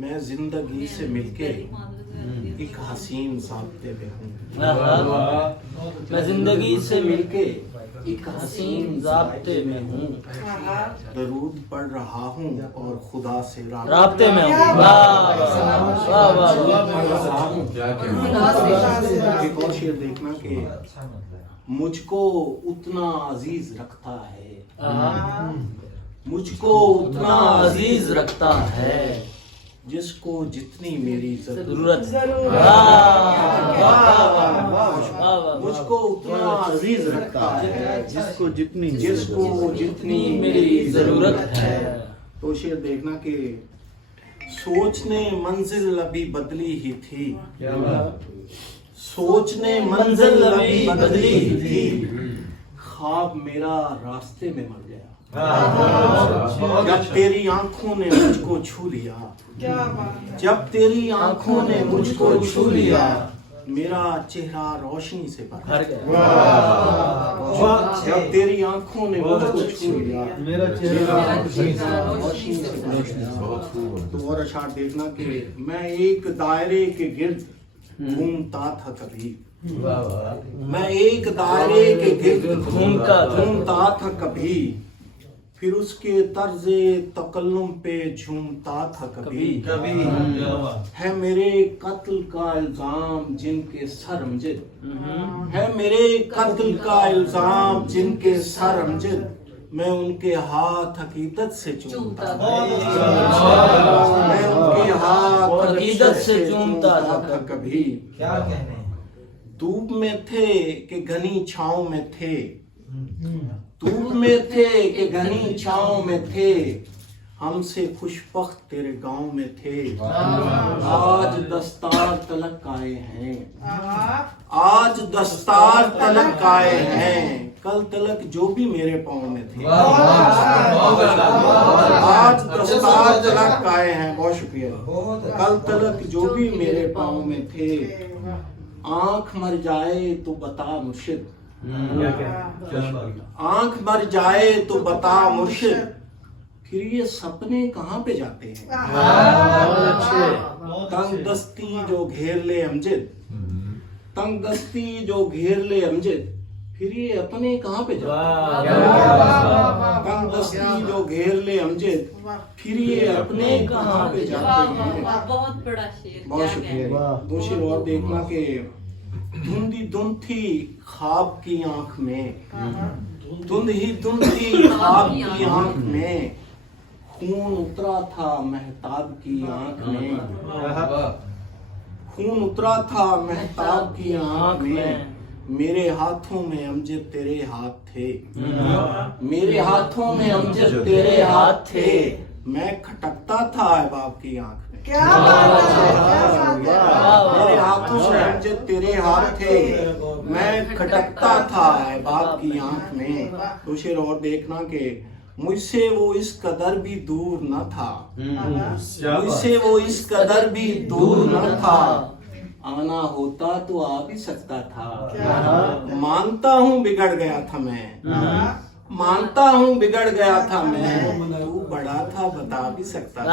मैं जिंदगी से मिलके एक हसीन ज़ाब्ते में हूँ। मैं जिंदगी से मिलके एक हसीन ज़ाब्ते में हूँ, दरूद पढ़ रहा हूँ और खुदा से राब्ते में हूँ। एक और शेर देखना कि मुझको उतना अजीज रखता है, मुझको उतना अजीज रखता है जिसको जितनी मेरी जरूरत है। मुझको उतना अजीज रखता है जिसको जितनी मेरी जरूरत है। तो शेर देखना कि सोचने मंजिल अभी बदली ही थी, सोचने मंजिल अभी बदली ही थी, ख्वाब मेरा रास्ते में मर गया जब तेरी आंखों ने मुझको छू लिया, जब तेरी आंखों ने मुझको छू लिया, मेरा चेहरा रोशनी से भर गया। जब तेरी आंखों ने मुझको छू लिया, मेरा चेहरा रोशनी से भर गया। तो और अशार देखना कि मैं एक दायरे के गिर्द घूमता था कभी, मैं एक दायरे के गिर्द घूमता था कभी, फिर उसके तर्ज़े तकल्लुम पे झूमता था कभी। है मेरे कत्ल का इल्जाम जिनके सर अमजद, है मेरे कत्ल का इल्जाम जिनके सर अमजद, मैं उनके हाथ हकीकत से चूमता था, मैं उनके हाथ हकीकत से चूमता था कभी। क्या कहने धूप में थे कि घनी छाँव में थे, धूप में थे कि घनी छाँव में थे, हमसे खुशबख्त तेरे गांव में थे, आज दस्तार तलक आए हैं, आज दस्तार तलक आए हैं, कल तलक जो भी मेरे पाँव में थे, आज दस्तार तलक आए हैं। बहुत शुक्रिया। कल तलक जो भी मेरे पाँव में थे, आंख मर जाए तो बता मुर्शिद, आंख मर जाए तो बता मुर्शिद, फिर ये सपने कहाँ पे जाते हैं। तंग दस्ती जो घेर ले अमजद, तंग दस्ती जो घेर ले अमजद, फिर ये अपने कहाँ पे जाते हैं। तंग दस्ती जो घेर ले अमजद, फिर ये अपने कहाँ पे जाते हैं। बहुत बड़ा शेर। बहुत शुक्रिया। दो शेर और देखना कि धुंधी धुंध थी ख्वाब की आंख में, धुंध ही धुंध थी ख्वाब की आंख में, खून उतरा था महताब की आंख में, खून उतरा था महताब की आंख में, मेरे हाथों में अमजद तेरे हाथ थे, मेरे हाथों में अमजद तेरे हाथ थे, मैं खटकता था अहबाब की आंख में। क्या बात है, मेरे हाथों से अमजद तेरे हाथ थे, मैं खटकता था अहबाब की आंख में। तो शेर और देखना कि मुझसे वो इस कदर भी दूर न था, मुझसे वो इस कदर भी दूर न था, आना होता तो आ भी सकता था, मानता हूँ बिगड़ गया था मैं, मानता हूँ बिगड़ गया था मैं, तू बड़ा था बता भी सकता था।